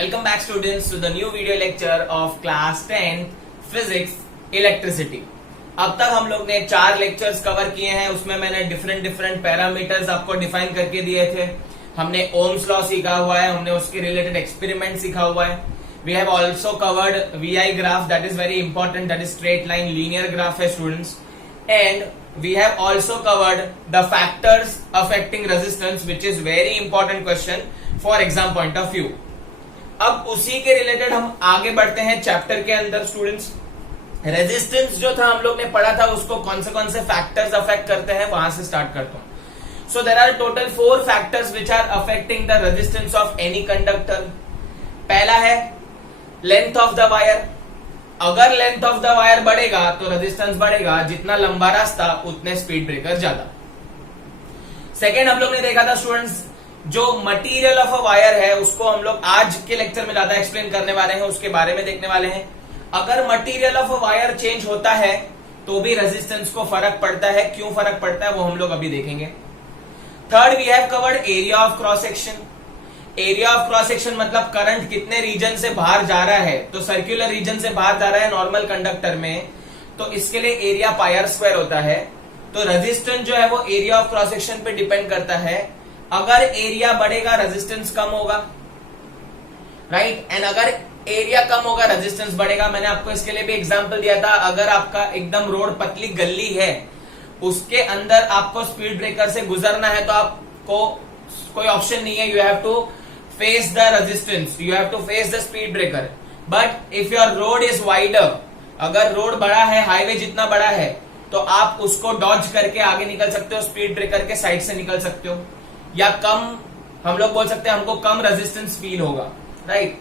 Welcome back students to the new video lecture of class 10 physics electricity। अब तक हम लोग ने 4 लेक्चर्स कवर किए हैं, उसमें मैंने डिफरेंट पैरामीटर्स आपको डिफाइन करके दिए थे। हमने ओम्स लॉ सीखा हुआ है, हमने उसके रिलेटेड एक्सपेरिमेंट सीखा हुआ है। We have also covered VI graph, that is very important, that is straight line linear graph है students. And we have also covered the factors affecting resistance, which is very important question for exam point of view। अब उसी के related हम आगे बढ़ते हैं chapter के अंदर स्टूडेंट्स। रेजिस्टेंस जो था हम लोग ने पढ़ा था, उसको कौन से फैक्टर्स अफेक्ट करते हैं वहां से स्टार्ट करता हूं। So there are total 4 factors which are affecting the resistance of any conductor. पहला है लेंथ ऑफ द वायर। अगर लेंथ ऑफ द वायर बढ़ेगा तो रेजिस्टेंस बढ़ेगा, जितना लंबा रास्ता उतने स्पीड ब्रेकर ज्यादा। सेकेंड हम लोग ने देखा था स्टूडेंट्स, जो मटेरियल ऑफ अ वायर है उसको हम लोग आज के लेक्चर में ज्यादा एक्सप्लेन करने वाले हैं, उसके बारे में देखने वाले हैं। अगर material of a wire change होता है तो भी रेजिस्टेंस को फर्क पड़ता है, क्यों फर्क पड़ता है वो हम लोग अभी देखेंगे। Third we have covered area of cross section. Area of cross section मतलब करंट कितने रीजन से बाहर जा रहा है, तो सर्कुलर रीजन से बाहर जा रहा है नॉर्मल कंडक्टर में, तो इसके लिए एरिया पाई आर स्क्वायर होता है। तो रेजिस्टेंस जो है वो एरिया ऑफ क्रॉस सेक्शन पे डिपेंड करता है। अगर एरिया बढ़ेगा रेजिस्टेंस कम होगा, राइट, एंड अगर एरिया कम होगा रेजिस्टेंस बढ़ेगा। मैंने आपको इसके लिए भी एग्जांपल दिया था, अगर आपका एकदम रोड पतली गली है, उसके अंदर आपको स्पीड ब्रेकर से गुजरना है तो आपको कोई ऑप्शन नहीं है, you have to face the resistance, you have to face the speed breaker। but if your road is wider, अगर रोड बड़ा है, हाईवे जितना बड़ा है, तो आप उसको डॉज करके आगे निकल सकते हो, स्पीड ब्रेकर के साइड से निकल सकते हो, या कम हम लोग बोल सकते हैं हमको कम रेजिस्टेंस फील होगा, right.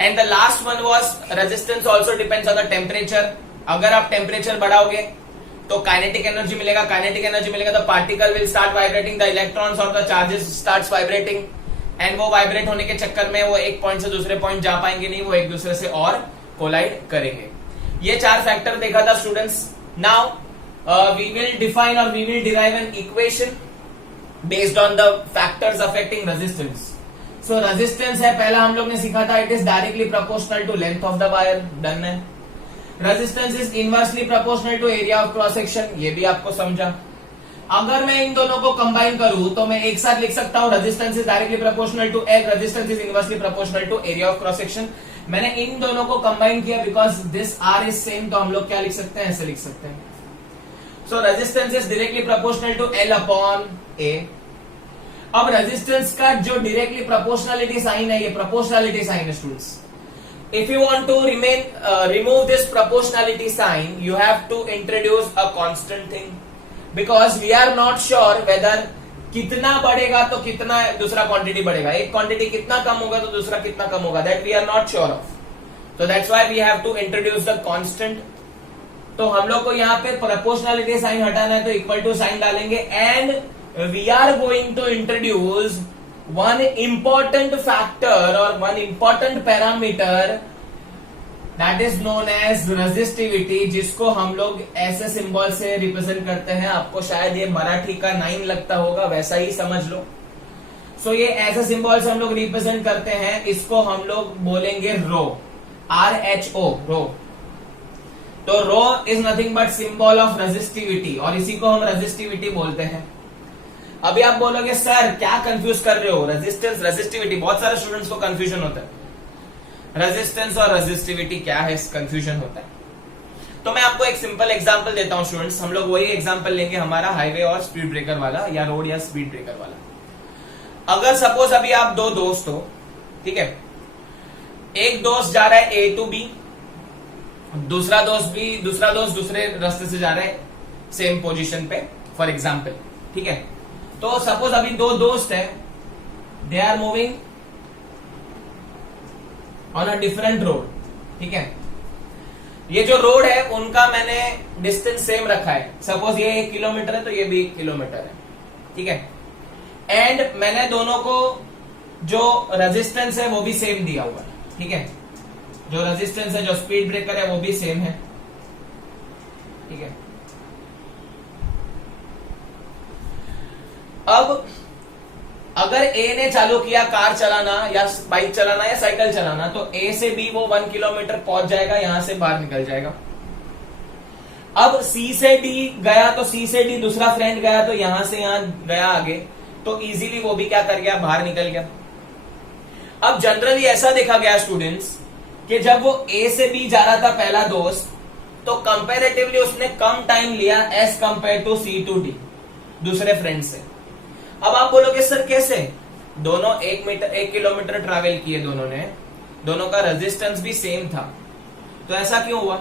And the last one was resistance also depends on the temperature. अगर आप टेम्परेचर बढ़ाओगे तो काइनेटिक एनर्जी मिलेगा, काइनेटिक एनर्जी मिलेगा तो particle will start vibrating, the electrons और the charges starts vibrating, and वो वाइब्रेट होने के चक्कर में वो एक पॉइंट से दूसरे पॉइंट जा पाएंगे नहीं, वो एक दूसरे से और कोलाइड करेंगे। ये 4 फैक्टर देखा था students. Now we will define और we will derive an equation based on the factors affecting resistance. So resistance है, पहला हम लोग ने सीखा था, it is directly proportional to length of the wire, done है। Resistance is inversely proportional to area of cross section, ये भी आपको समझा। अगर मैं इन दोनों को कंबाइन करूं तो मैं एक साथ लिख सकता हूं resistance is directly proportional to एग, resistance is inversely proportional to area of cross section. मैंने इन दोनों को कंबाइन किया because this are is same, तो हम लोग क्या लिख सकते हैं, ऐसे लिख सकते हैं। So resistance is directly proportional to L upon A. अब रेजिस्टेंस का जो डायरेक्टली प्रोपोर्शनलिटी साइन है, ये प्रोपोर्शनलिटी साइन है students. If you want to remove this proportionality sign, you have to introduce a constant thing, because we are not sure whether कितना बढ़ेगा तो कितना दूसरा क्वांटिटी बढ़ेगा, एक क्वांटिटी कितना कम होगा तो दूसरा कितना कम होगा, that we are not sure of। So that's why we have to introduce the constant। तो हम लोग को यहाँ पे proportionality sign हटाना है तो इक्वल टू साइन डालेंगे, and we are going to introduce one important factor or one important parameter that is known as resistivity, जिसको हम लोग ऐसे सिंबल से रिप्रेजेंट करते हैं। आपको शायद ये मराठी का 9 लगता होगा, वैसा ही समझ लो। सो ये ऐसे सिंबल से हम लोग रिप्रेजेंट करते हैं, इसको हम लोग बोलेंगे रो, RHO, रो। तो rho is nothing but symbol of resistivity, और इसी को हम रेजिस्टिविटी बोलते हैं। अभी आप बोलोगे सर क्या कंफ्यूज कर रहे हो, रेजिस्टेंस रेजिस्टिविटी, बहुत सारे स्टूडेंट्स को कंफ्यूजन होता है, रेजिस्टेंस और रेजिस्टिविटी क्या है, कंफ्यूजन होता है। तो मैं आपको एक सिंपल एग्जांपल देता हूं स्टूडेंट्स, हम लोग वही एग्जांपल लेंगे हमारा हाईवे और स्पीड ब्रेकर वाला, या रोड या स्पीड ब्रेकर वाला। अगर सपोज अभी आप 2 दोस्त हो, ठीक है, एक दोस्त जा रहा है ए टू बी, दूसरा दोस्त दूसरे रास्ते से जा रहा है सेम पोजीशन पे, फॉर एग्जाम्पल, ठीक है। तो सपोज अभी 2 दोस्त है, they are moving on a different road, ठीक है। ये जो रोड है उनका मैंने डिस्टेंस सेम रखा है, सपोज ये 1 किलोमीटर है तो ये भी 1 किलोमीटर है, ठीक है। एंड मैंने दोनों को जो रेजिस्टेंस है वो भी सेम दिया हुआ है, ठीक है। जो रेजिस्टेंस है, जो स्पीड ब्रेकर है वो भी सेम है, ठीक है। अब अगर ए ने चालू किया कार चलाना या बाइक चलाना या साइकिल चलाना, तो ए से बी वो 1 किलोमीटर पहुंच जाएगा, यहां से बाहर निकल जाएगा। अब सी से डी गया, तो सी से डी दूसरा फ्रेंड गया, तो यहां से यहां गया आगे, तो इजीली वो भी क्या कर गया, बाहर निकल गया। अब जनरली ऐसा देखा गया स्टूडेंट्स कि जब वो ए से बी जा रहा था पहला दोस्त, तो कंपैरेटिवली उसने कम टाइम लिया as compare to C to D दूसरे फ्रेंड से। अब आप बोलोगे सर कैसे, दोनों 1 किलोमीटर ट्रैवल किए दोनों ने, दोनों का रेजिस्टेंस भी सेम था, तो ऐसा क्यों हुआ?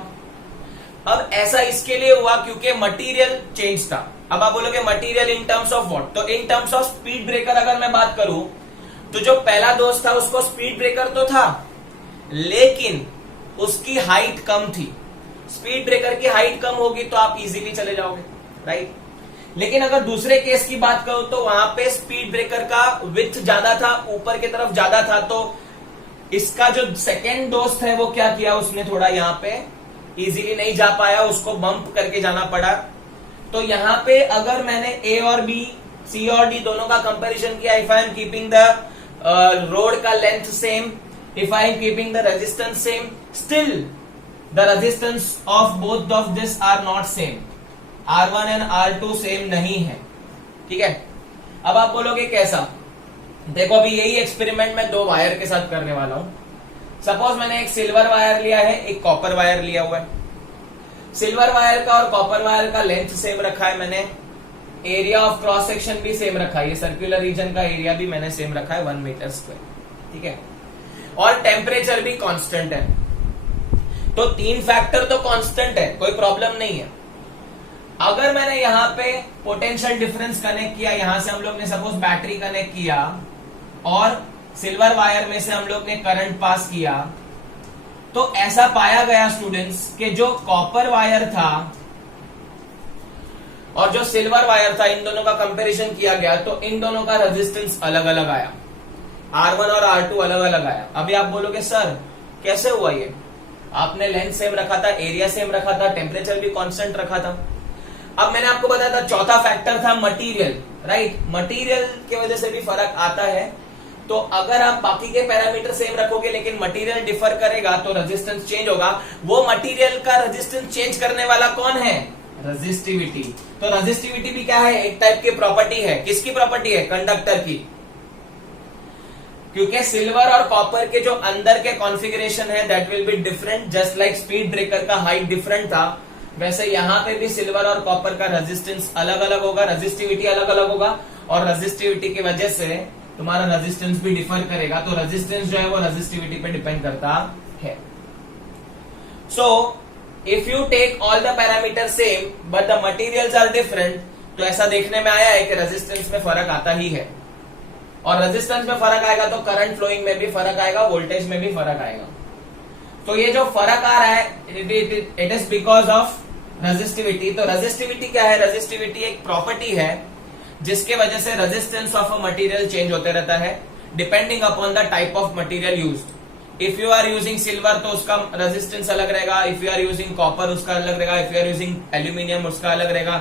अब ऐसा इसके लिए हुआ क्योंकि मटेरियल चेंज था। अब आप बोलोगे material in terms of what, तो in terms of speed breaker अगर मैं बात करूं, तो जो पहला दोस्त था उसको स्पीड ब्रेकर तो था, लेकिन उसकी हाइट कम थी। स्पीड ब्रेकर की हाइट कम होगी तो आप इजीली चले जाओगे, राइट। लेकिन अगर दूसरे केस की बात करूं तो वहां पे स्पीड ब्रेकर का विड्थ ज्यादा था, ऊपर की तरफ ज्यादा था, तो इसका जो सेकेंड दोस्त है वो क्या किया, उसने थोड़ा यहां पे इजीली नहीं जा पाया, उसको बम्प करके जाना पड़ा। तो यहां पे अगर मैंने ए और बी, सी और डी दोनों का कंपैरिजन किया, if I am keeping the rod का length same, if I am keeping the resistance same, still the resistance of both of this are not same, R1 and R2 same नहीं है, ठीक है। अब आप बोलोगे कैसा, देखो अभी यही एक्सपेरिमेंट मैं 2 वायर के साथ करने वाला हूं। सपोज मैंने एक सिल्वर वायर लिया है, एक कॉपर वायर लिया हुआ है। सिल्वर वायर का और कॉपर वायर का लेंथ सेम रखा है मैंने, एरिया ऑफ क्रॉस सेक्शन भी सेम रखा है, ये सर्कुलर रीजन का एरिया भी मैंने सेम रखा है 1 मीटर स्क्वायर, ठीक है। और टेम्परेचर भी कांस्टेंट है, तो 3 फैक्टर तो कांस्टेंट है, कोई प्रॉब्लम नहीं है। अगर मैंने यहां पे पोटेंशियल डिफरेंस कनेक्ट किया, यहां से हम लोग ने सपोज बैटरी कनेक्ट किया और सिल्वर वायर में से हम लोग ने करंट पास किया, तो ऐसा पाया गया स्टूडेंट्स कि जो कॉपर वायर था और जो सिल्वर वायर था, इन दोनों का कंपैरिजन किया गया, तो इन दोनों का रेजिस्टेंस अलग अलग आया, R1 और R2 अलग अलग आया। अभी आप बोलोगे सर कैसे हुआ ये, आपने लेंथ सेम रखा था, एरिया सेम रखा था, टेम्परेचर भी कांस्टेंट रखा था। अब मैंने आपको बताया था चौथा फैक्टर था मटेरियल, राइट। मटेरियल की वजह से भी फर्क आता है, तो अगर आप बाकी के पैरामीटर सेम रखोगे लेकिन मटेरियल डिफर करेगा तो रेजिस्टेंस चेंज होगा। वो मटेरियल का रेजिस्टेंस चेंज करने वाला कौन है, रेजिस्टिविटी। तो रेजिस्टिविटी भी क्या है, एक टाइप की प्रॉपर्टी है, किसकी प्रॉपर्टी है, कंडक्टर की। क्योंकि सिल्वर और कॉपर के जो अंदर के कॉन्फ़िगरेशन है that will be different, just like speed breaker का हाइट डिफरेंट था, वैसे यहां पे भी सिल्वर और कॉपर का रेजिस्टेंस अलग अलग होगा, रेजिस्टिविटी अलग अलग होगा, और रेजिस्टिविटी की वजह से तुम्हारा रेजिस्टेंस भी डिफर करेगा। तो रेजिस्टेंस जो है वो रेजिस्टिविटी पे डिपेंड करता है। So if you take all the parameter same but the materials are different, तो ऐसा देखने में आया है कि रेजिस्टेंस में फर्क आता ही है, और रेजिस्टेंस में फर्क आएगा तो करंट फ्लोइंग में भी फर्क आएगा, वोल्टेज में भी फर्क आएगा। तो ये जो फर्क आ रहा है it is because of resistivity. तो रेजिस्टिविटी क्या है, रेजिस्टिविटी एक प्रॉपर्टी है जिसके वजह से resistance of a material change होते रहता है depending upon the type of material used. If you are using silver तो उसका रेजिस्टेंस अलग रहेगा, if you are using copper उसका अलग रहेगा, if you are using aluminium उसका अलग रहेगा,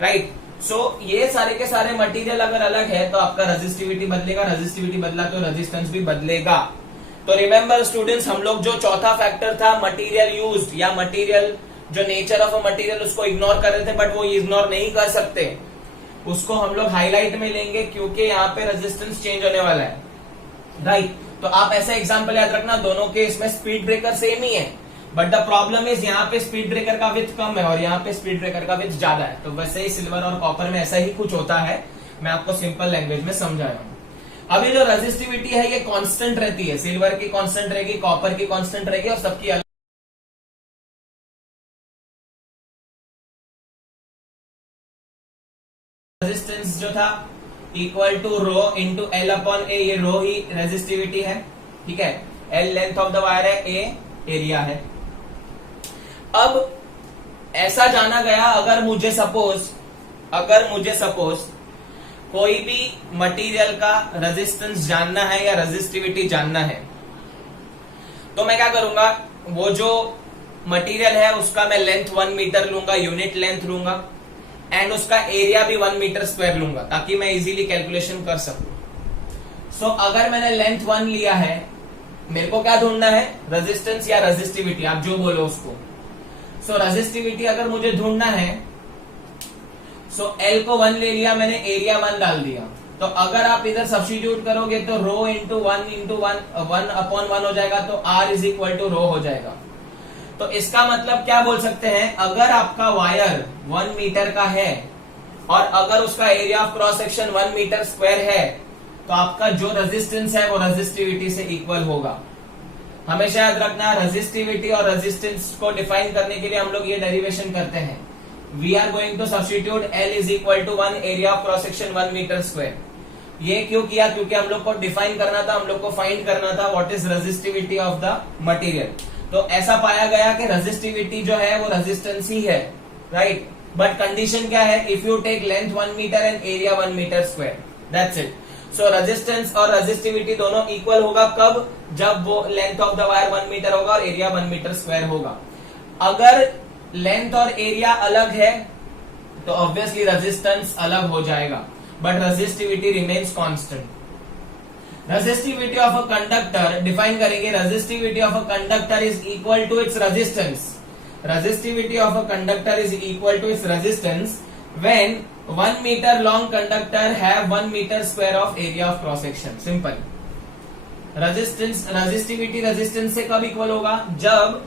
राइट। सो ये सारे के सारे मटेरियल अगर अलग है तो आपका रेजिस्टिविटी बदलेगा, रेजिस्टिविटी बदला तो रेजिस्टेंस भी बदलेगा। तो रिमेंबर स्टूडेंट्स, हम लोग जो चौथा फैक्टर था मटेरियल यूज्ड या मटेरियल जो नेचर ऑफ अ मटेरियल, उसको इग्नोर कर रहे थे, बट वो इग्नोर नहीं कर सकते, उसको हम लोग हाईलाइट में लेंगे क्योंकि यहाँ पे रेजिस्टेंस चेंज होने वाला है, राइट। तो आप ऐसा एग्जांपल याद रखना, दोनों के इसमें स्पीड ब्रेकर सेम ही है, बट द प्रॉब्लम इज यहाँ पे स्पीड ब्रेकर का विड्थ कम है और यहाँ पे स्पीड ब्रेकर का विड्थ ज्यादा है। तो वैसे ही सिल्वर और कॉपर में ऐसा ही कुछ होता है, मैं आपको सिंपल लैंग्वेज में समझा रहा हूँ। अभी जो रेजिस्टिविटी है ये कांस्टेंट रहती है, सिल्वर की कांस्टेंट रहेगी, कॉपर की कांस्टेंट रहेगी, और सबकी अलग। रेजिस्टेंस जो था equal to rho into L upon A, ये रो ही रेजिस्टिविटी है, ठीक है। L length of the wire है, ए एरिया है। अब ऐसा जाना गया, अगर मुझे सपोज कोई भी मटेरियल का रेजिस्टेंस जानना है या रेजिस्टिविटी जानना है, तो मैं क्या करूंगा, वो जो मटेरियल है उसका मैं लेंथ 1 मीटर लूंगा, यूनिट लेंथ लूंगा, एंड उसका एरिया भी 1 मीटर स्क्वायर लूंगा, ताकि मैं इजीली कैलकुलेशन कर सकूं। सो अगर मैंने लेंथ 1 लिया है, मेरे को क्या ढूंढना है, रेजिस्टेंस या रेजिस्टिविटी, आप जो बोलो उसको। सो रेजिस्टिविटी अगर मुझे ढूंढना है, सो एल को 1 ले लिया मैंने, एरिया 1 डाल दिया। तो अगर आप इधर सब्स्टिट्यूट करोगे तो रो इंटू वन अपॉन 1 हो जाएगा, तो आर इज इक्वल टू रो हो जाएगा। तो इसका मतलब क्या बोल सकते हैं, अगर आपका वायर 1 मीटर का है और अगर उसका area of cross section 1 metre square है, तो आपका जो रेजिस्टेंस है वो रेजिस्टिविटी से इक्वल होगा। हमेशा याद रखना, रेजिस्टिविटी और रेजिस्टेंस को डिफाइन करने के लिए हम लोग ये डेरिवेशन करते हैं। We are going to substitute L is equal to 1 area of cross section 1 metre square. ये क्यों किया, क्योंकि हम लोग को डिफाइन करना था, हम लोग को फाइंड करना था what is resistivity of the material. तो ऐसा पाया गया कि रेजिस्टिविटी जो है वो रेजिस्टेंस ही है, राइट। बट कंडीशन क्या है, if you take length 1 metre and area 1 metre square, that's it. So resistance और रेजिस्टिविटी दोनों इक्वल होगा कब, जब वो length of the wire 1 metre होगा और एरिया 1 मीटर स्क्वायर होगा। अगर लेंथ और एरिया अलग है तो ऑब्वियसली रेजिस्टेंस अलग हो जाएगा, but resistivity remains constant. Resistivity of a conductor define करेंगे, resistivity of a conductor is equal to its resistance. Resistivity of a conductor is equal to its resistance when 1 metre long conductor have 1 metre square of area of cross section. Simple. Resistivity resistance से कब equal होगा, जब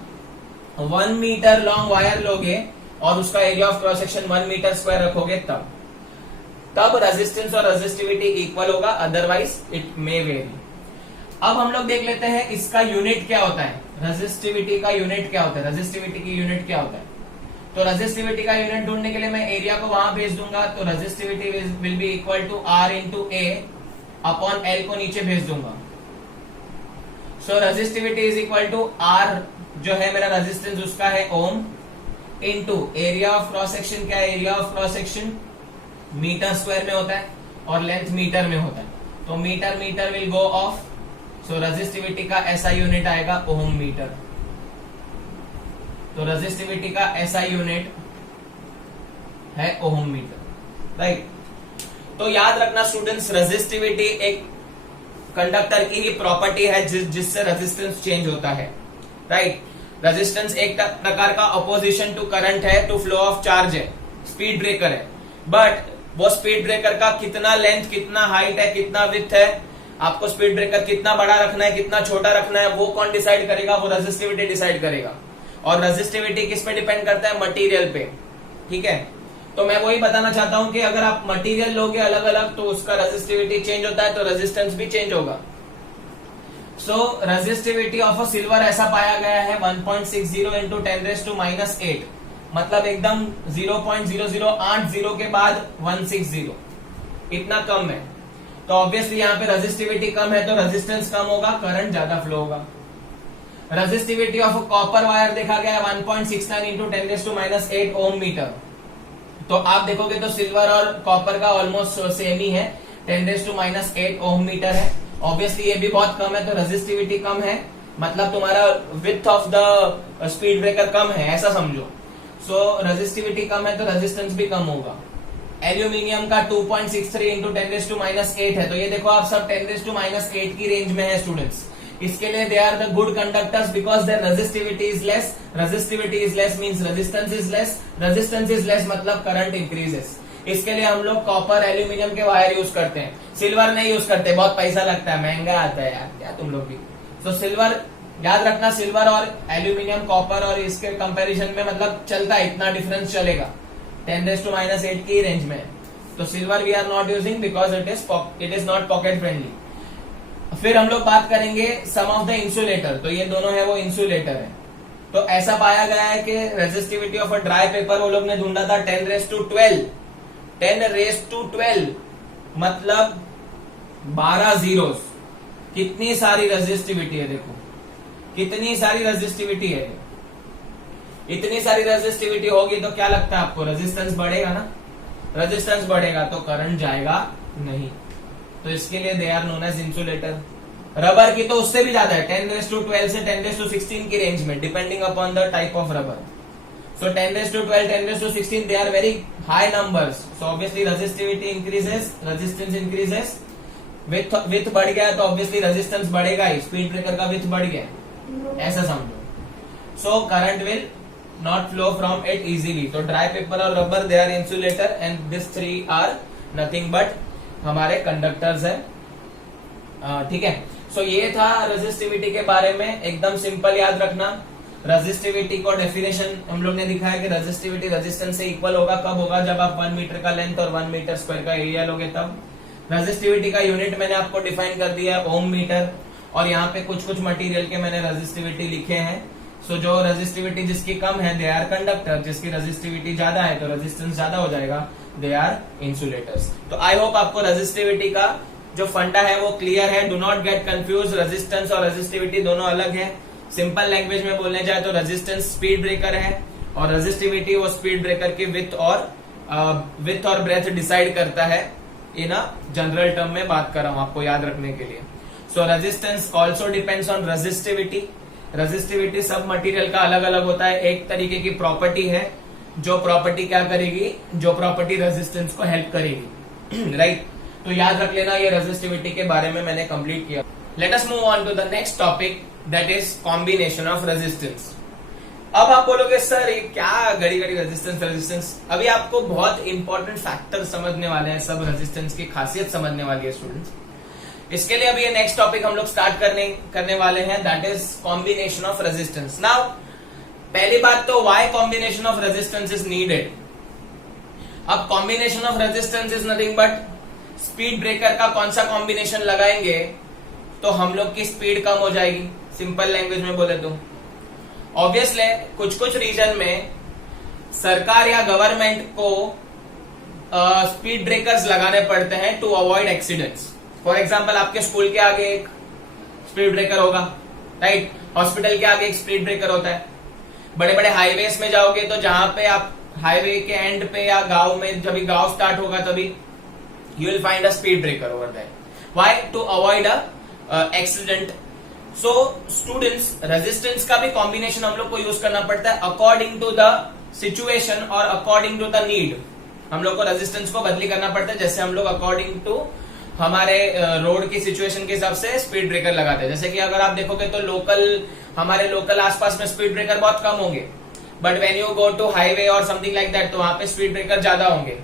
1 metre long wire लोगे और उसका area of cross section 1 metre square रखोगे, तब resistance और रेजिस्टिविटी इक्वल होगा, अदरवाइज इट मे वेरी। अब हम लोग देख लेते हैं इसका यूनिट क्या होता है, रेजिस्टिविटी का यूनिट क्या होता है, रेजिस्टिविटी की यूनिट क्या होता है। तो रेजिस्टिविटी का यूनिट ढूंढने के लिए मैं एरिया को वहां भेज दूंगा, तो resistivity will be equal to R into A upon L को नीचे भेज दूंगा। So resistivity is equal to R जो है मेरा रेजिस्टेंस उसका है ohm, into area of cross section क्या है, area of cross section metre square में होता है और लेंथ मीटर में होता है, तो metre metre will go off. So resistivity का ऐसा यूनिट आएगा ओम मीटर। तो रेजिस्टिविटी का ऐसा यूनिट है ओम मीटर, राइट। तो याद रखना स्टूडेंट्स, रेजिस्टिविटी एक कंडक्टर की ही प्रॉपर्टी है जिससे रेजिस्टेंस चेंज होता है, राइट। रेजिस्टेंस एक प्रकार का अपोजिशन टू करंट है, टू फ्लो ऑफ चार्ज है, स्पीड ब्रेकर है। बट वो स्पीड ब्रेकर का कितना लेंथ, कितना हाइट है, कितना विड्थ है, आपको स्पीड ब्रेकर कितना बड़ा रखना है, कितना छोटा रखना है, वो कौन डिसाइड करेगा, वो रेजिस्टिविटी डिसाइड करेगा। और रेजिस्टिविटी किस पे डिपेंड करता है, मटेरियल पे, ठीक है। तो मैं वही बताना चाहता हूं कि अगर आप मटेरियल लोगे अलग अलग तो उसका रेजिस्टिविटी चेंज होता है, तो रेजिस्टेंस भी चेंज होगा। सो रेजिस्टिविटी ऑफ अ सिल्वर ऐसा पाया गया है 1.60 इंटू 10⁻⁻8, मतलब एकदम 0.0080 के बाद 160, इतना कम है। तो ऑब्वियसली यहाँ पे रेजिस्टिविटी कम है तो रेजिस्टेंस कम होगा, करंट ज्यादा फ्लो होगा। Resistivity of a copper wire देखा गया है 1.69 इंटू 10⁻8 ओम मीटर। तो आप देखोगे तो सिल्वर और कॉपर का ऑलमोस्ट सेम ही है, 10⁻8 ओम मीटर है। ऑब्वियसली ये भी बहुत कम है, तो रेजिस्टिविटी कम है, मतलब तुम्हारा width of the speed breaker कम है, ऐसा समझो। सो रेजिस्टिविटी कम है तो रेजिस्टेंस भी कम होगा। एल्यूमिनियम का 2.63 इंटू 10⁻8 है, तो ये देखो आप सब 10⁻8 की रेंज में है स्टूडेंट्स। इसके लिए they are the good conductors because their resistivity is less. Resistivity is less means resistance is less, resistance is less मतलब करंट इंक्रीजेस। इसके लिए हम लोग कॉपर एल्यूमिनियम के वायर यूज करते हैं, सिल्वर नहीं यूज करते, बहुत पैसा लगता है, महंगा आता है यार, क्या तुम लोग भी। तो सिल्वर याद रखना, सिल्वर और एल्यूमिनियम कॉपर और इसके कंपैरिजन में मतलब चलता है, इतना डिफरेंस चलेगा, 10⁻8 की रेंज में। तो silver we are not using because it is not pocket friendly. फिर हम लोग बात करेंगे सम ऑफ द इंसुलेटर, तो ये दोनों है वो इंसुलेटर है। तो ऐसा पाया गया है कि resistivity of a dry paper वो लोग ने ढूंढा था 10⁻12 मतलब 12 जीरोस। कितनी सारी रेजिस्टिविटी है, देखो कितनी सारी रेजिस्टिविटी है। इतनी सारी रेजिस्टिविटी होगी तो क्या लगता है आपको, रेजिस्टेंस बढ़ेगा ना, रेजिस्टेंस बढ़ेगा तो करंट जाएगा नहीं, तो इसके लिए they are known as insulator. Rubber की तो उससे भी ज्यादा है, 10⁻12 से 10⁻16 की रेंज में, depending upon the type of rubber. So 10⁻12, 10⁻16 they are very high numbers, so obviously resistivity increases, resistance increases, width बढ़ गया तो ऑब्वियसली रेजिस्टेंस बढ़ेगा ही, स्पीड ब्रेकर का विथ बढ़ गया, ऐसा समझो। So current will not flow from it easily. तो ड्राई पेपर और rubber they are insulator and this three are nothing but हमारे कंडक्टर्स है, ठीक है। सो ये था रेजिस्टिविटी के बारे में, एकदम सिंपल याद रखना। रेजिस्टिविटी को डेफिनेशन हम लोग ने दिखाया कि रेजिस्टिविटी रेजिस्टेंस से इक्वल होगा, कब होगा, जब आप 1 मीटर का लेंथ और 1 मीटर स्क्वायर का एरिया लोगे तब। रेजिस्टिविटी का यूनिट मैंने आपको डिफाइन कर दिया है ओम मीटर, और यहाँ पे कुछ कुछ मटेरियल के मैंने रेजिस्टिविटी लिखे हैं। सो जो रेजिस्टिविटी जिसकी कम है दे आर कंडक्टर, जिसकी रेजिस्टिविटी ज्यादा है तो रेजिस्टेंस ज्यादा हो जाएगा, दे आर इंसुलेटर्स। तो आई होप आपको रेजिस्टिविटी का जो फंडा है वो क्लियर है। Do not get confuse, resistance और रेजिस्टिविटी दोनों अलग है। सिंपल लैंग्वेज में बोलने जाए तो रेजिस्टेंस स्पीड ब्रेकर है और रेजिस्टिविटी वो स्पीड ब्रेकर की विथ और ब्रेथ डिसाइड करता है। इन अ जनरल टर्म में बात कर रहा हूं आपको याद रखने के लिए। सो resistance also depends on resistivity. Resistivity सब मटेरियल का अलग अलग होता है, एक तरीके की प्रॉपर्टी है जो प्रॉपर्टी क्या करेगी, जो प्रॉपर्टी रेजिस्टेंस को हेल्प करेगी, राइट। तो याद रख लेना, ये रेजिस्टिविटी के बारे में मैंने कंप्लीट किया। Let us move on to the next topic, that is combination of resistance. अब आप बोलोगे सर ये क्या घड़ी घड़ी रेजिस्टेंस। अभी आपको बहुत इंपॉर्टेंट फैक्टर समझने वाले हैं, सब रेजिस्टेंस की खासियत समझने वाली है स्टूडेंट्स। इसके लिए अभी ये नेक्स्ट टॉपिक हम लोग स्टार्ट करने वाले हैं, that is combination of resistance. Now पहली बात तो why combination of resistance is needed. अब combination of resistance is nothing but speed breaker का कौन सा कॉम्बिनेशन लगाएंगे तो हम लोग की स्पीड कम हो जाएगी, सिंपल लैंग्वेज में बोले तो। ऑब्वियसली कुछ कुछ रीजन में सरकार या गवर्नमेंट को स्पीड ब्रेकर्स लगाने पड़ते हैं to avoid accidents. For example आपके स्कूल के आगे एक स्पीड ब्रेकर होगा, राइट। हॉस्पिटल के आगे एक स्पीड ब्रेकर होता है। बड़े बड़े हाईवेज में जाओगे तो जहां पे आप हाईवे के एंड पे या गांव में, जब गांव स्टार्ट होगा तभी you will find a speed breaker over there. Why? To avoid a accident. So students, resistance का भी combination हम लोग को यूज करना पड़ता है according to the situation और according to the need। हम लोग को रेजिस्टेंस को बदली करना पड़ता है, जैसे हम लोग अकॉर्डिंग टू हमारे रोड की सिचुएशन के हिसाब से स्पीड ब्रेकर लगाते हैं। जैसे कि अगर आप देखोगे तो हमारे लोकल आसपास में स्पीड ब्रेकर बहुत कम होंगे, but when you go to highway और समथिंग लाइक दैट तो वहां पे स्पीड ब्रेकर ज्यादा होंगे।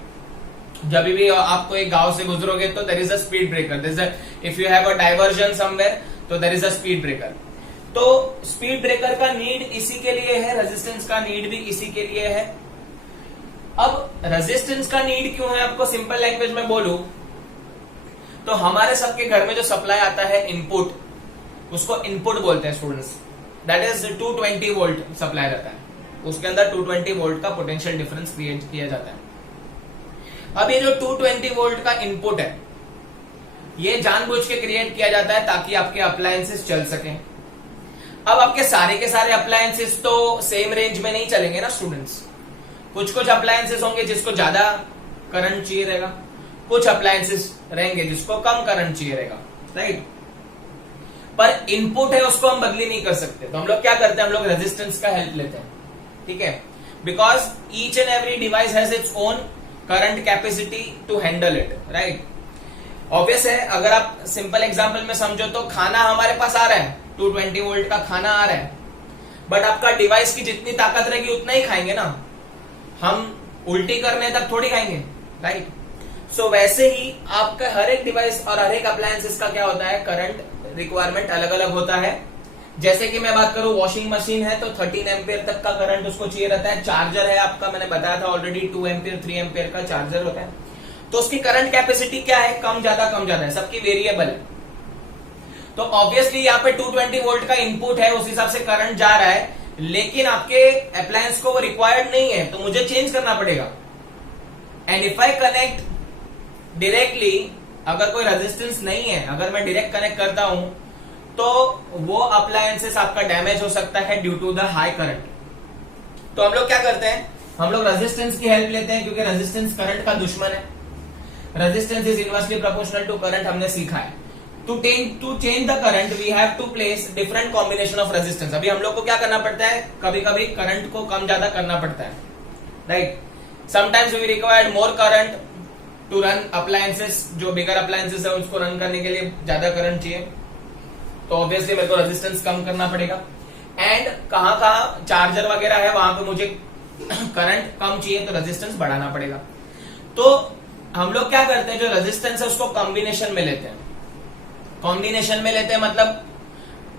जब भी आपको एक गांव से गुजरोगे तो there is a speed breaker, if you have a diversion somewhere तो there is a speed breaker. तो स्पीड ब्रेकर का नीड इसी के लिए है, रेजिस्टेंस का नीड भी इसी के लिए है। अब रेजिस्टेंस का नीड क्यों है, आपको सिंपल लैंग्वेज में बोलूं तो हमारे सबके घर में जो सप्लाई आता है इनपुट, उसको इनपुट बोलते हैं students. That is 220 volt supply रहता है, उसके अंदर 220 वोल्ट का पोटेंशियल डिफरेंस क्रिएट किया जाता है। अब ये जो 220 वोल्ट का इनपुट है ये जानबूझ के क्रिएट किया जाता है ताकि आपके अप्लायंसेस चल सकें। अब आपके सारे के सारे अप्लायंसेस तो सेम रेंज में नहीं चलेंगे ना स्टूडेंट्स। कुछ कुछ अप्लायंसेस होंगे जिसको ज्यादा करंट चाहिए रहेगा, कुछ अप्लायंसेस रहेंगे जिसको कम करंट चाहिए रहेगा, राइट। पर इनपुट है उसको हम बदली नहीं कर सकते, तो हम लोग क्या करते हैं, हम लोग रेजिस्टेंस का हेल्प लेते हैं, ठीक है। Because each and every device has its own current capacity to handle it, right. Obvious है, अगर आप सिंपल एग्जांपल में समझो तो खाना हमारे पास आ रहा है, 220 वोल्ट का खाना आ रहा है, बट आपका डिवाइस की जितनी ताकत रहेगी उतना ही खाएंगे ना, हम उल्टी करने तक थोड़ी खाएंगे, राइट। सो वैसे ही आपका हर एक डिवाइस और हर एक अप्लायंसेस का क्या होता है, करंट रिक्वायरमेंट अलग अलग होता है। जैसे कि मैं बात करूं, वॉशिंग मशीन है तो 13 एम्पियर तक का करंट उसको चाहिए रहता है। चार्जर है आपका, मैंने बताया था ऑलरेडी, 2 एम्पियर 3 एम्पियर का चार्जर होता है, तो उसकी करंट कैपेसिटी क्या है, कम ज्यादा है, सबकी वेरिएबल है। तो ऑब्वियसली यहाँ पे 220 वोल्ट का इनपुट है, उस हिसाब से करंट जा रहा है, लेकिन आपके अप्लायंस को वो रिक्वायर्ड नहीं है, तो मुझे चेंज करना पड़ेगा। And if I connect directly, अगर कोई रेजिस्टेंस नहीं है, अगर मैं डायरेक्ट कनेक्ट करता हूं तो वो अप्लायंसेस आपका डैमेज हो सकता है due to the high current. तो हम लोग क्या करते हैं, हम लोग रेजिस्टेंस की हेल्प लेते हैं, क्योंकि रेजिस्टेंस करंट का दुश्मन है। Resistance is inversely proportional to current, हमने सीखा है। To change the current we have to place different combination of resistance. अभी हम लोग को क्या करना पड़ता है, कभी कभी करंट को कम ज्यादा करना पड़ता है, right. Sometimes we required more current, to run appliances, जो बिगर अप्लायंसेस है उसको रन करने के लिए ज्यादा करंट चाहिए, तो ऑब्वियसली मेरे को रेजिस्टेंस कम करना पड़ेगा। एंड कहां कहां चार्जर वगैरह है वहां पे मुझे करंट कम चाहिए तो रेजिस्टेंस बढ़ाना पड़ेगा। तो हम लोग क्या करते हैं, जो रेजिस्टेंस है उसको कॉम्बिनेशन में लेते हैं। कॉम्बिनेशन में लेते हैं मतलब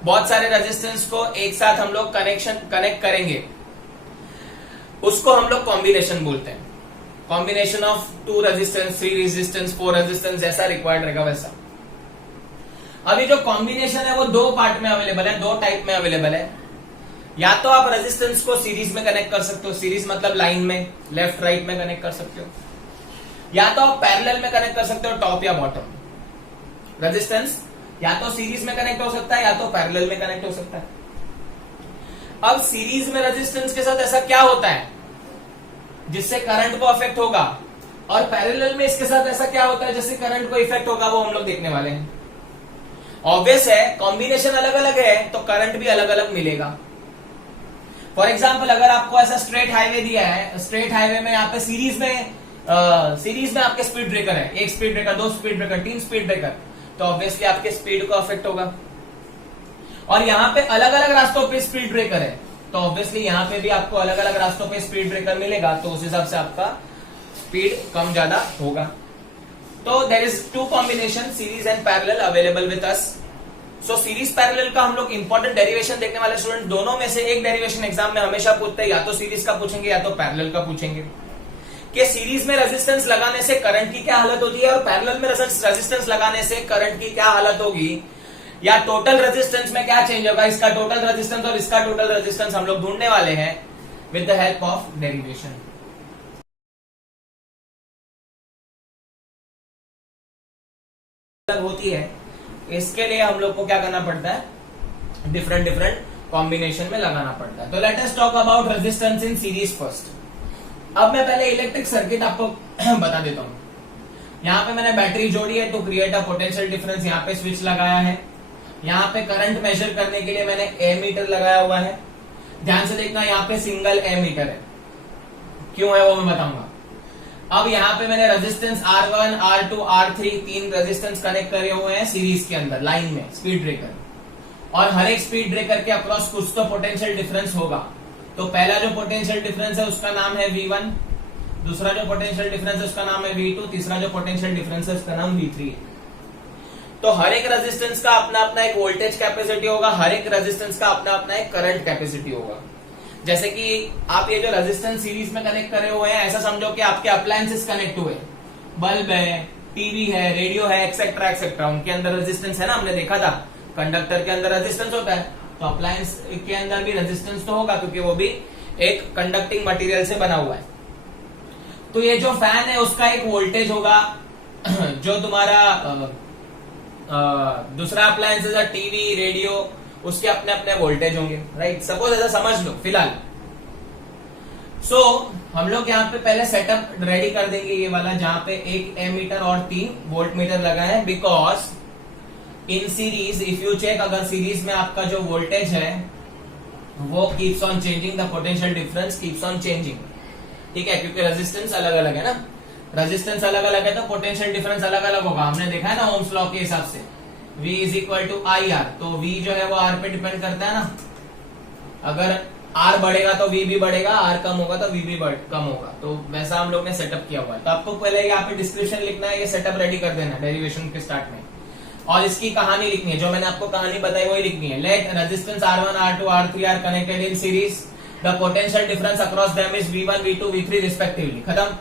बहुत सारे रेजिस्टेंस को एक साथ हम लोग कनेक्ट करेंगे, उसको हम लोग कॉम्बिनेशन बोलते हैं। Combination of 2 resistance, 3 resistance, 4 resistance, जैसा रिक्वायर्ड रहेगा वैसा। अभी जो कॉम्बिनेशन है वो 2 पार्ट में अवेलेबल है, 2 टाइप में अवेलेबल है। या तो आप रेजिस्टेंस को सीरीज में कनेक्ट कर सकते हो, सीरीज मतलब लाइन में लेफ्ट राइट में कनेक्ट कर सकते हो, या तो आप पैरेलल में कनेक्ट कर सकते हो, टॉप या बॉटम। रेजिस्टेंस या तो सीरीज में कनेक्ट हो सकता है या तो पैरेलल में कनेक्ट हो सकता है। अब सीरीज में रेजिस्टेंस के साथ ऐसा क्या होता है जिससे करंट को अफेक्ट होगा, और पैरेलल में इसके साथ ऐसा क्या होता है जिससे करंट को इफेक्ट होगा, वो हम लोग देखने वाले हैं। ऑब्वियस है कॉम्बिनेशन अलग अलग है तो करंट भी अलग अलग मिलेगा। फॉर एग्जाम्पल अगर आपको ऐसा स्ट्रेट हाईवे दिया है, स्ट्रेट हाईवे में यहाँ पे सीरीज में आपके स्पीड ब्रेकर है, 1 speed breaker, 2 speed breaker, 3 speed breaker, तो ऑब्वियसली आपके स्पीड को अफेक्ट होगा। और यहाँ पे अलग अलग रास्तों पे स्पीड ब्रेकर है तो ऑब्वियसली यहाँ पे भी आपको अलग अलग रास्तों पे स्पीड ब्रेकर मिलेगा, तो उस हिसाब से आपका स्पीड कम ज्यादा होगा। तो there is 2 combination, series and parallel available with us. So series parallel का हम लोग इंपॉर्टेंट डेरिवेशन देखने वाले स्टूडेंट, दोनों में से एक डेरिवेशन एग्जाम में हमेशा पूछते हैं, या तो सीरीज का पूछेंगे या तो पैरेलल का पूछेंगे, कि सीरीज में रेजिस्टेंस लगाने से करंट की क्या हालत होती है और पैरेलल में रेजिस्टेंस लगाने से करंट की क्या हालत होगी, या टोटल रेजिस्टेंस में क्या चेंज होगा। इसका टोटल रेजिस्टेंस और इसका टोटल रेजिस्टेंस हम लोग ढूंढने वाले हैं with the help of derivation. होती है, इसके लिए हम लोग को क्या करना पड़ता है, डिफरेंट कॉम्बिनेशन में लगाना पड़ता है। तो let us talk about resistance in series first. अब मैं पहले इलेक्ट्रिक सर्किट आपको बता देता हूं। यहाँ पे मैंने बैटरी जोड़ी है to create a potential difference, यहाँ पे स्विच लगाया है, यहाँ पे करंट मेजर करने के लिए मैंने एमीटर लगाया हुआ है। ध्यान से देखना, यहाँ पे सिंगल एमीटर है, क्यों है वो मैं बताऊंगा। अब यहाँ पे मैंने resistance R1, R2, R3 3 resistance connect करे हुए हैं सीरीज के अंदर लाइन में, स्पीड ब्रेकर, और हर एक स्पीड ब्रेकर के अक्रॉस कुछ तो पोटेंशियल डिफरेंस होगा। तो पहला जो पोटेंशियल डिफरेंस है उसका नाम है V1, दूसरा जो पोटेंशियल डिफरेंस है उसका नाम है V2, तीसरा जो पोटेंशियल डिफरेंस है उसका नाम V3। तो हर एक रेजिस्टेंस का अपना अपना एक वोल्टेज कैपेसिटी होगा, हर एक रेजिस्टेंस का अपना अपना एक करंट कैपेसिटी होगा। जैसे कि आप ये जो रेजिस्टेंस सीरीज में कनेक्ट करे हुए हैं, ऐसा समझो कि आपके अप्लायंसेस कनेक्ट हुए, बल्ब है, टीवी है, रेडियो है, एक्सेट्रा एक्सेट्रा, उनके अंदर रेजिस्टेंस है ना, हमने देखा था कंडक्टर के अंदर रेजिस्टेंस होता है, तो अप्लायंस के अंदर भी रेजिस्टेंस तो होगा क्योंकि वो भी एक कंडक्टिंग मटेरियल से बना हुआ है। तो ये जो फैन है उसका एक वोल्टेज होगा, जो तुम्हारा दूसरा अप्लायंसेस है, टीवी, रेडियो, उसके अपने अपने वोल्टेज होंगे, राइट। सपोज ऐसा समझ लो फिलहाल। सो हम लोग यहाँ पे पहले सेटअप रेडी कर देंगे ये वाला, जहां पे एक एमीटर और 3 वोल्ट मीटर लगा है, because in series if you check, अगर सीरीज में आपका जो वोल्टेज है वो keeps on changing, the potential difference keeps on changing, ठीक है, क्योंकि रेजिस्टेंस अलग अलग है ना, रेजिस्टेंस अलग अलग है तो पोटेंशियल डिफरेंस अलग अलग होगा। हमने देखा है ना ओम्स लॉ के हिसाब से, V is equal to I R, तो V जो है वो R पे डिपेंड करता है ना, अगर R बढ़ेगा तो V भी बढ़ेगा, R कम होगा तो V भी कम होगा, तो वैसा हम लोग ने सेटअप किया हुआ है। तो आपको पहले यहाँ पे डिस्क्रिप्शन लिखना है, ये सेटअप रेडी कर देना डेरिवेशन के स्टार्ट में, और इसकी कहानी लिखनी है, जो मैंने आपको कहानी बताई वही लिखनी है। Let resistance R1, R2, R3 are connected in series, the potential difference across them is V1, V2, V3 respectively. खत्म।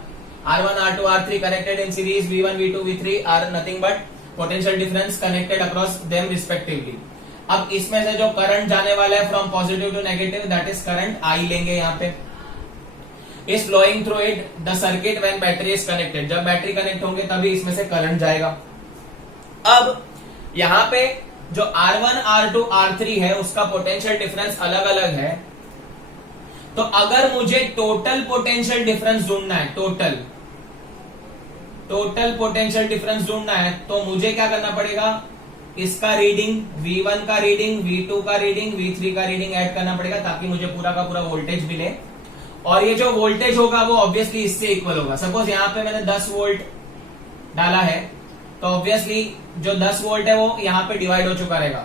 R1, R2, R3 connected in series, V1, V2, V3 are nothing but potential difference connected across them respectively. अब इसमें से जो current जाने वाला है from positive to negative, that is current I लेंगे यहाँ पे, is flowing through it the circuit when battery is connected, जब बैटरी कनेक्ट होंगे तभी इसमें से करंट जाएगा। अब यहाँ पे जो R1, R2, R3 है उसका पोटेंशियल डिफरेंस अलग अलग है, तो अगर मुझे टोटल पोटेंशियल डिफरेंस ढूंढना है, टोटल पोटेंशियल डिफरेंस ढूंढना है, तो मुझे क्या करना पड़ेगा, इसका रीडिंग V1 का रीडिंग, V2 का रीडिंग, V3 का रीडिंग ऐड करना पड़ेगा, ताकि मुझे पूरा का पूरा वोल्टेज मिले। और ये जो वोल्टेज होगा वो ऑब्वियसली इससे इक्वल होगा। सपोज यहाँ पे मैंने 10 वोल्ट डाला है तो ऑब्वियसली जो 10 वोल्ट है वो यहाँ पे डिवाइड हो चुका रहेगा,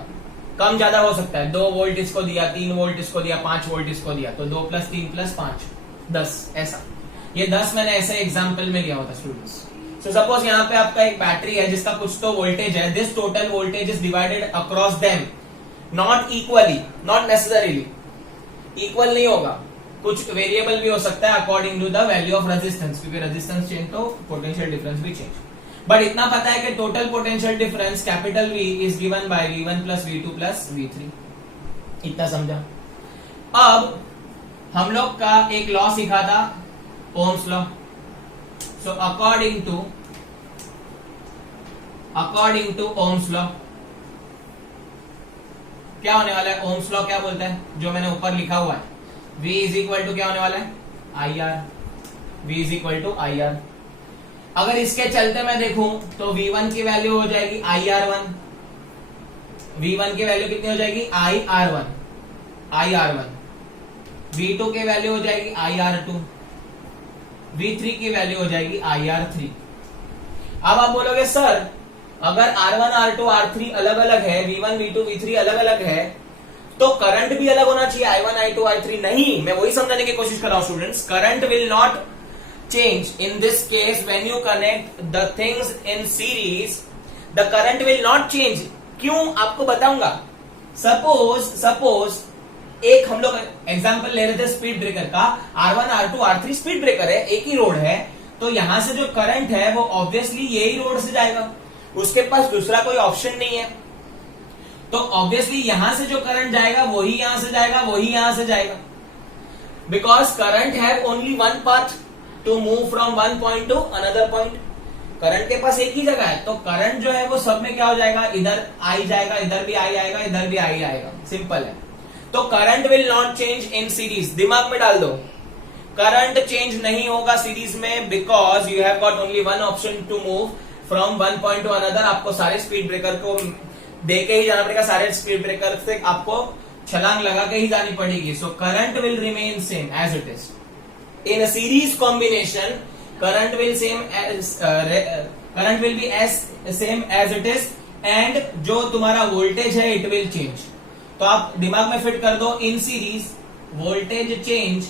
कम ज्यादा हो सकता है, 2 वोल्ट इसको दिया, 3 वोल्ट इसको दिया, 5 वोल्ट इसको दिया, तो 2 + 3 + 5 10 ऐसा। ये 10 मैंने ऐसे एग्जाम्पल में लिया होता स्टूडेंट्स। सो सपोज यहाँ पे आपका एक बैटरी है जिसका कुछ तो वोल्टेज है, this total voltage is divided across them, not equally, not necessarily equal नहीं होगा, कुछ वेरिएबल भी हो सकता है according to the value of resistance, क्योंकि रेजिस्टेंस चेंज तो पोटेंशियल डिफरेंस भी चेंज। बट इतना पता है कि total potential difference capital V is given by V1 + V2 + V3, इतना समझा। अब हम लोग का एक लॉ सीखा था, Ohm's law. So according to Ohm's law क्या होने वाला है, ओम्स लॉ क्या बोलता है, जो मैंने ऊपर लिखा हुआ है, V = क्या होने वाला है, IR, V = IR। अगर इसके चलते मैं देखूं तो V1 की वैल्यू हो जाएगी IR1, V1 की वैल्यू कितनी हो जाएगी IR1, V2 की वैल्यू हो जाएगी IR2, V3 की वैल्यू हो जाएगी IR3। अब आप बोलोगे सर अगर R1, R2, R3 अलग अलग है, V1, V2, V3 अलग अलग है, तो करंट भी अलग होना चाहिए, I1, I2, I3। नहीं, मैं वही समझाने की कोशिश कर रहा हूं students. Current will not change in this case when you connect the things in series, the current will not change. क्यों, आपको बताऊंगा। सपोज एक हम लोग एग्जांपल ले रहे थे स्पीड ब्रेकर का, R1, R2, R3 speed breaker है, एक ही रोड है, तो यहां से जो करंट है वो ऑब्वियसली यही रोड से जाएगा, उसके पास दूसरा कोई ऑप्शन नहीं है, तो ऑब्वियसली यहां से जो करंट जाएगा वही यहां से जाएगा, वही यहां से जाएगा, because current have only one path to move from one point to another point. Current के पास एक ही जगह है, तो करंट जो है वो सब में क्या हो जाएगा, इधर आई जाएगा, इधर भी आई आएगा, इधर भी आई आएगा, सिंपल है। तो current will not change in series, दिमाग में डाल दो, करंट चेंज नहीं होगा सीरीज में, because you have got only one option to move from one point to another. आपको सारे स्पीड ब्रेकर को दे के ही जाना पड़ेगा, सारे स्पीड ब्रेकर से आपको छलांग लगा के ही जानी पड़ेगी। So current will remain same as it is. In a series combination current will be same as it is, and जो तुम्हारा वोल्टेज है इट विल चेंज। तो आप दिमाग में फिट कर दो, in series voltage change,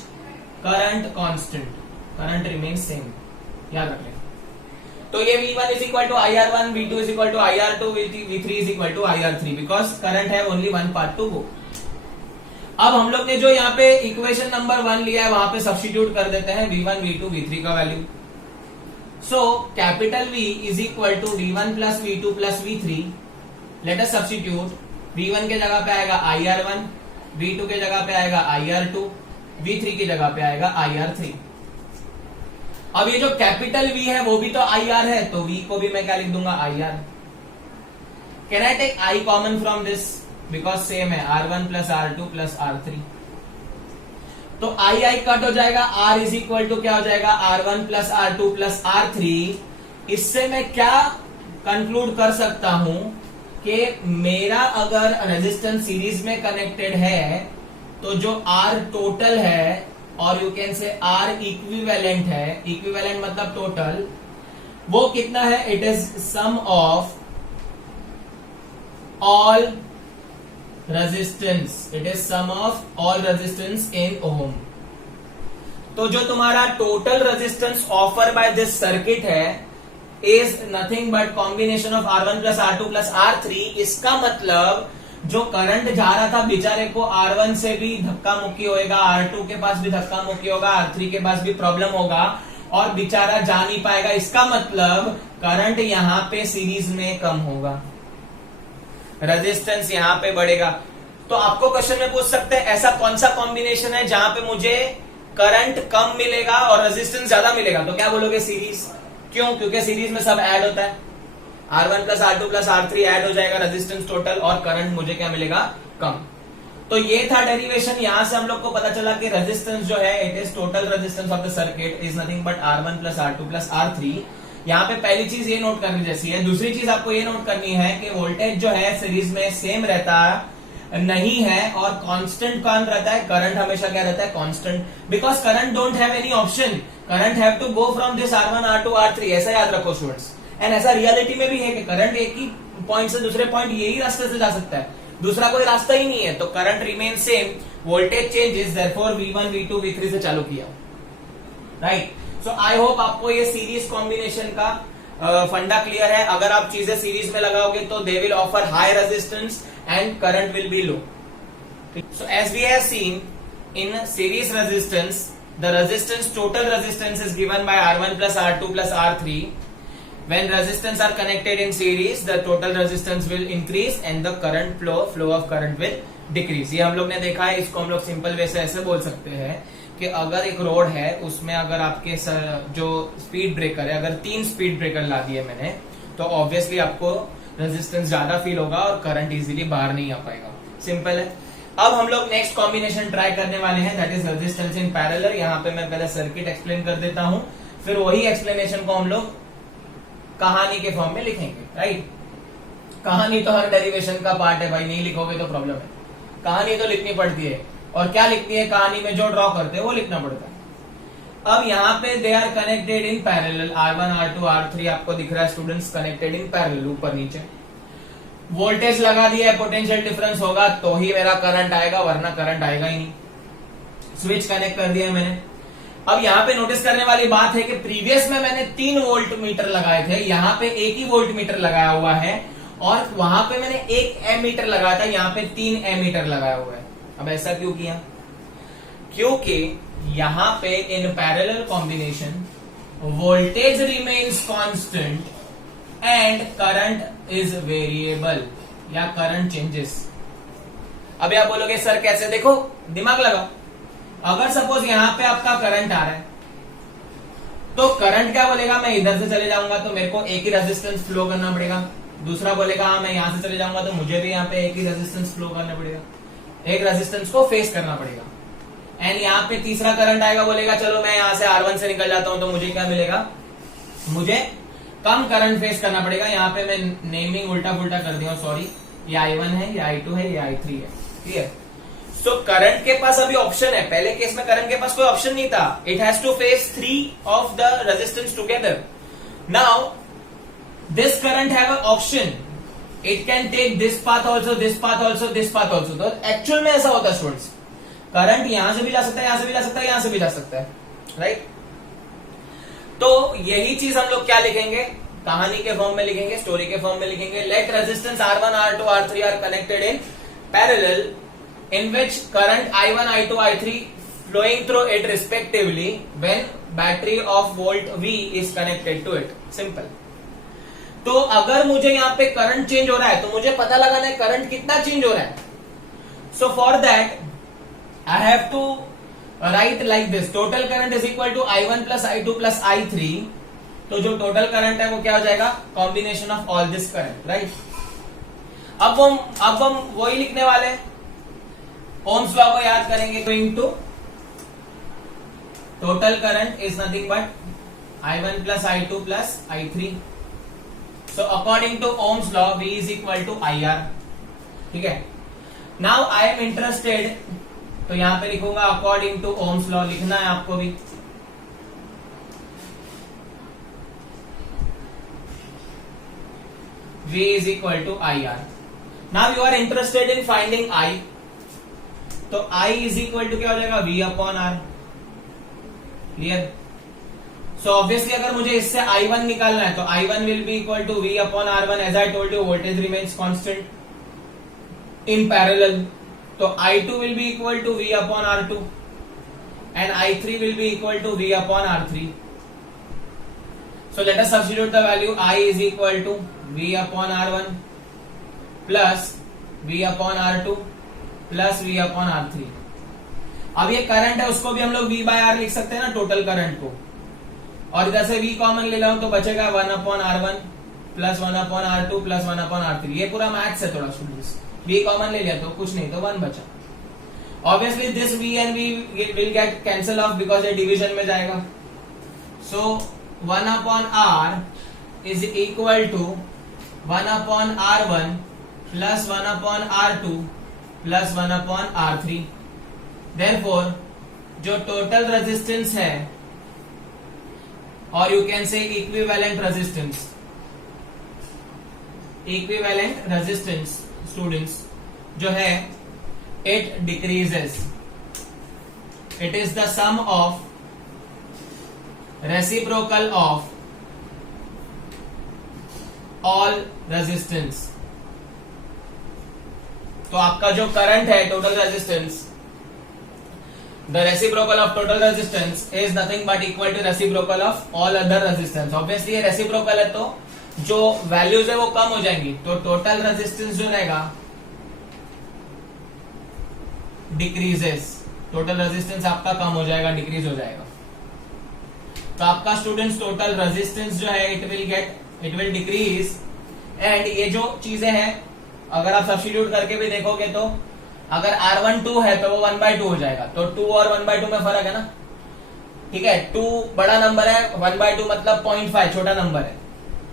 current constant, current remain same, याद रखें। तो ये V1 = IR1, V2 = IR2, V3 = IR3, because current है only one part to go. अब हम लोग ने जो यहाँ पे इक्वेशन नंबर 1 लिया है वहां पे सब्स्टिट्यूट कर देते हैं V1, V2, V3 का value. So capital V = V1 + V2 + V3। Let us substitute, V1 के जगह पे आएगा IR1, V2 के जगह पे आएगा IR2, V3 की जगह पे आएगा IR3। अब ये जो कैपिटल V है वो भी तो IR है, तो V को भी मैं क्या लिख दूंगा, IR। Can I take I common from this, because same है, R1 + R2 + R3। तो I कट हो जाएगा, R = क्या हो जाएगा, R1 + R2 + R3। इससे मैं क्या कंक्लूड कर सकता हूं कि मेरा अगर रेजिस्टेंस सीरीज में कनेक्टेड है तो जो R टोटल है, और you can say R equivalent है, इक्विवेलेंट मतलब टोटल, वो कितना है, it is sum of all resistance, it is sum of all resistance in ohm. तो जो तुम्हारा total resistance offer by this circuit है is nothing but combination of R1 + R2 + R3। इसका मतलब जो करंट जा रहा था बेचारे को R1 से भी धक्का मुक्की होएगा, R2 के पास भी धक्का मुक्की होगा, R3 के पास भी प्रॉब्लम होगा, और बेचारा जा नहीं पाएगा। इसका मतलब करंट यहां पे सीरीज में कम होगा, रेजिस्टेंस यहां पे बढ़ेगा। तो आपको क्वेश्चन में पूछ सकते हैं ऐसा कौन सा कॉम्बिनेशन है जहां पे मुझे करंट कम मिलेगा और रेजिस्टेंस ज्यादा मिलेगा, तो क्या बोलोगे, सीरीज। क्यों, क्योंकि सीरीज में सब ऐड होता है, R1 + R2 + R3 ऐड हो जाएगा, रेजिस्टेंस टोटल, और करंट मुझे क्या मिलेगा, कम। तो ये था डेरिवेशन। यहां से हम लोग को पता चला कि रेजिस्टेंस जो है it is total resistance of the circuit is nothing but R1 + R2 + R3। यहाँ पे पहली चीज ये नोट करनी जैसी है। दूसरी चीज आपको ये नोट करनी है कि वोल्टेज जो है सीरीज में सेम रहता नहीं है, और कांस्टेंट कौन रहता है, करंट हमेशा क्या रहता है, constant, because current don't have any option, current have to go from this R1, R2, R3। ऐसा याद रखो स्टूडेंट्स, एंड ऐसा रियलिटी में भी है कि करंट एक ही पॉइंट से दूसरे पॉइंट यही रास्ते से जा सकता है, दूसरा कोई रास्ता ही नहीं है, तो current remain same, voltage changes, therefore V1 V2 V3 से चालू किया, राइट। सो आई होप आपको ये सीरीज कॉम्बिनेशन का फंडा क्लियर है। अगर आप चीजें सीरीज में लगाओगे तो they will offer high resistance and current will be low. So as we have seen in series resistance, the resistance, total resistance is given by R1 plus R2 plus R3. When resistance are connected in series, the total resistance will increase and the current flow of current will decrease. ये हम लोग ने देखा है, इसको हम लोग simple way से ऐसे बोल सकते हैं कि अगर एक रोड है उसमें अगर आपके जो स्पीड ब्रेकर है, अगर 3 स्पीड ब्रेकर ला दिए मैंने, तो ऑब्वियसली आपको रेजिस्टेंस ज्यादा फील होगा और करंट इजीली बाहर नहीं आ पाएगा, सिंपल है। अब हम लोग नेक्स्ट कॉम्बिनेशन ट्राई करने वाले हैं, that is resistance in parallel. यहाँ पे मैं पहले सर्किट एक्सप्लेन कर देता हूं, फिर वही एक्सप्लेनेशन को हम लोग कहानी के फॉर्म में लिखेंगे, राइट। कहानी तो हर डेरिवेशन का पार्ट है भाई, नहीं लिखोगे तो प्रॉब्लम है, कहानी तो लिखनी पड़ती है। और क्या लिखनी है कहानी में, जो ड्रॉ करते हैं वो लिखना पड़ता है। अब यहाँ पे they are connected in parallel, R1 R2 R3 आपको दिख रहा है स्टूडेंट्स, कनेक्टेड इन पैरेलल, ऊपर नीचे। वोल्टेज लगा दिया है, पोटेंशियल डिफरेंस होगा तो ही मेरा करंट आएगा, वरना करंट आएगा ही नहीं। स्विच कनेक्ट कर दिया मैंने। अब यहाँ पे नोटिस करने वाली बात है कि प्रीवियस में मैंने 3 वोल्ट मीटर लगाए थे, यहाँ पे एक ही वोल्ट मीटर लगाया हुआ है, और वहां पे मैंने 1 एमीटर लगाया था, यहाँ पे 3 एमीटर लगाया हुआ है। अब ऐसा क्यों किया? क्योंकि यहाँ पे in parallel combination voltage remains constant and current is variable, या करंट चेंजेस। अब आप बोलोगे सर कैसे, देखो दिमाग लगाओ। अगर सपोज यहां पे आपका करंट आ रहा है, तो करंट क्या बोलेगा, मैं इधर से चले जाऊंगा तो मेरे को एक ही रेजिस्टेंस फ्लो करना पड़ेगा। दूसरा बोलेगा हाँ मैं यहां से चले जाऊंगा तो मुझे भी यहाँ पे एक ही रेजिस्टेंस फ्लो करना पड़ेगा, एक रेजिस्टेंस को फेस करना पड़ेगा। एंड यहाँ पे तीसरा करंट आएगा, बोलेगा चलो मैं यहां से R1 से निकल जाता हूं, तो मुझे क्या मिलेगा, मुझे कम करंट फेस करना पड़ेगा। यहाँ पे मैं नेमिंग उल्टा पुल्टा कर दिया, सॉरी, ये I1 है, ये I2 है, ये I3 है, ठीक है। सो करंट के पास अभी ऑप्शन है, पहले केस में करंट के पास कोई ऑप्शन नहीं था, it has to face 3 of the resistance together. Now this current have a option, it can take this path also, this path also, this path also. तो एक्चुअल में ऐसा होता है स्टूडेंट्स, करंट यहां से भी जा सकता है, यहां से भी जा सकता है, यहां से भी जा सकता है, राइट। तो यही चीज हम लोग क्या लिखेंगे, कहानी के फॉर्म में लिखेंगे, स्टोरी के फॉर्म में लिखेंगे। Let resistance R1 R2 R3 are connected in parallel, in which current I1 I2 I3 flowing through it respectively when battery of volt V is connected to it. Simple. तो अगर मुझे यहाँ पे current change हो रहा है तो मुझे पता लगाना है करंट कितना चेंज हो रहा है। So for that I have to write like this, total current is equal to I1 plus I2 plus I3। तो जो टोटल करंट है वो क्या हो जाएगा, combination of all this current, right. अब हम वही लिखने वाले हैं, ओम्स लॉ को याद करेंगे, going to total current is nothing but I1 plus I2 plus I3। So according to Ohm's law V is equal to IR, ठीक है। नाउ आई एम इंटरेस्टेड, तो यहां पे लिखूंगा अकॉर्डिंग टू ओम्स लॉ, लिखना है आपको भी। V is equal to IR. Now you are interested in finding I. तो I is equal to क्या हो जाएगा, V upon R. Clear? So obviously अगर मुझे इससे I1 निकालना है तो I1 will be equal to V upon R1, as I told you voltage remains constant in parallel. तो I2 will be equal to V upon R2 and I3 will be equal to V upon R3. So let us substitute the value. I is equal to V upon R1 plus V upon R2 plus V upon R3. अब ये current है उसको भी हम लोग V by R लिख सकते हैं ना, टोटल करंट को, और इधर से V कॉमन ले लो तो बचेगा 1 upon R1 plus 1 upon R2 plus 1 upon R3। ये पूरा मैथ्स है थोड़ा स्टूडेंट्स, V कॉमन ले लिया तो कुछ नहीं, तो 1 बचा। Obviously this V and V will get cancel off because ये डिवीजन में जाएगा। So 1 upon R is equal to 1 upon R1 plus 1 upon R2 plus 1 upon R3। Therefore जो टोटल रेजिस्टेंस है, और you can say equivalent resistance, equivalent resistance students जो है it decreases, it is the sum of reciprocal of all resistance. तो आपका जो current है total resistance, the reciprocal of total resistance is nothing but equal to reciprocal of all other resistance. Obviously ये reciprocal है तो जो values है वो कम हो जाएंगी, तो टोटल रेजिस्टेंस जो रहेगा डिक्रीजेस, टोटल रेजिस्टेंस आपका कम हो जाएगा, डिक्रीज हो जाएगा। तो आपका स्टूडेंट्स टोटल रेजिस्टेंस जो है इट विल डिक्रीज। एंड ये जो चीजें हैं अगर आप सब्स्टिट्यूट करके भी देखोगे तो अगर R1 2 है तो वो 1/2 हो जाएगा, तो 2 और 1/2 में फर्क है ना, ठीक है। 2 बड़ा नंबर है, 1/2 मतलब 0.5 छोटा नंबर है,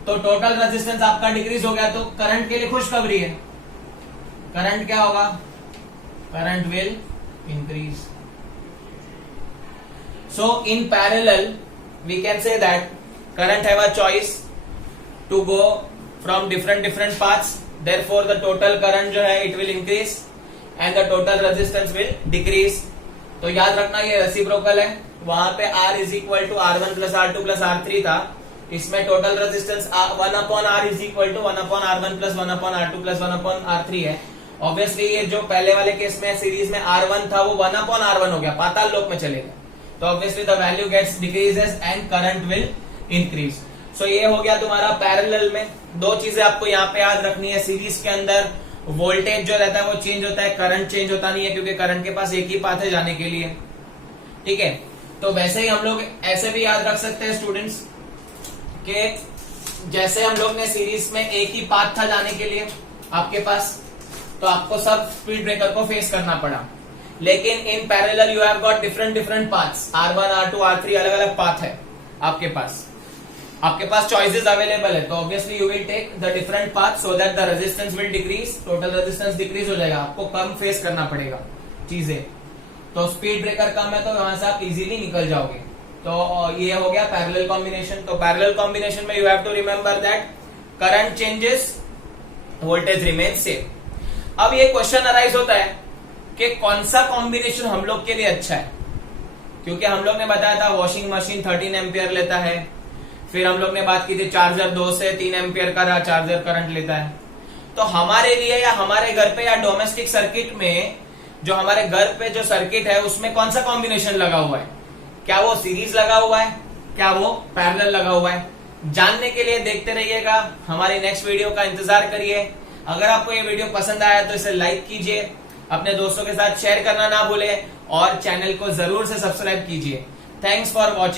तो टोटल रेजिस्टेंस आपका डिक्रीज हो गया। तो करंट के लिए खुशखबरी है, करंट क्या होगा, current will increase. So in parallel we can say that current have a choice to go from different paths, therefore the total current जो है it will increase and the total resistance will decrease. तो याद रखना ये reciprocal है, वहां पे R is equal to R1 plus R2 plus R3 था, इसमें total resistance 1/R is equal to 1/R1 plus 1/R2 plus 1/R3 है। ऑब्वियसली ये जो पहले वाले केस में सीरीज में R1 था वो 1/R1 हो गया, पाताल लोक में चलेगा, तो obviously the value gets decreases and current will increase. So ये हो गया तुम्हारा पैरेलल में। दो चीजें आपको यहाँ पे याद रखनी है, सीरीज के अंदर वोल्टेज जो रहता है वो चेंज होता है, करंट चेंज होता नहीं है, क्योंकि करंट के पास एक ही पाथ है जाने के लिए, ठीक है। तो वैसे ही हम लोग ऐसे भी याद रख सकते हैं स्टूडेंट्स कि जैसे हम लोग ने सीरीज में एक ही पाथ था जाने के लिए आपके पास, तो आपको सब स्पीड ब्रेकर को फेस करना पड़ा, लेकिन in parallel you have got different paths, R1 R2 R3 अलग अलग पाथ है आपके पास चॉइसेस अवेलेबल है, तो obviously you will take the different path so that the resistance will decrease, total resistance decrease हो जाएगा, आपको कम फेस करना पड़ेगा चीजें। तो स्पीड ब्रेकर कम है तो वहां से आप इजीली निकल जाओगे। तो ये हो गया पैरेलल कॉम्बिनेशन। तो पैरेलल कॉम्बिनेशन में you have to remember that current changes, voltage remain same. अब ये क्वेश्चन अराइज होता है कि कौन सा कॉम्बिनेशन हम लोग के लिए अच्छा है, क्योंकि हम लोग ने बताया था वॉशिंग मशीन 13 एम्पियर लेता है, फिर हम लोग ने बात की थी चार्जर 2 से 3 एम्पियर का चार्जर करंट लेता है। तो हमारे लिए या हमारे घर पे या डोमेस्टिक सर्किट में जो हमारे घर पे जो सर्किट है उसमें कौन सा कॉम्बिनेशन लगा हुआ है, क्या वो सीरीज लगा हुआ है, क्या वो पैरेलल लगा हुआ है, जानने के लिए देखते रहिएगा, हमारी नेक्स्ट वीडियो का इंतजार करिए। अगर आपको ये वीडियो पसंद आया तो इसे लाइक कीजिए, अपने दोस्तों के साथ शेयर करना ना भूलें और चैनल को जरूर से सब्सक्राइब कीजिए। Thanks for watching.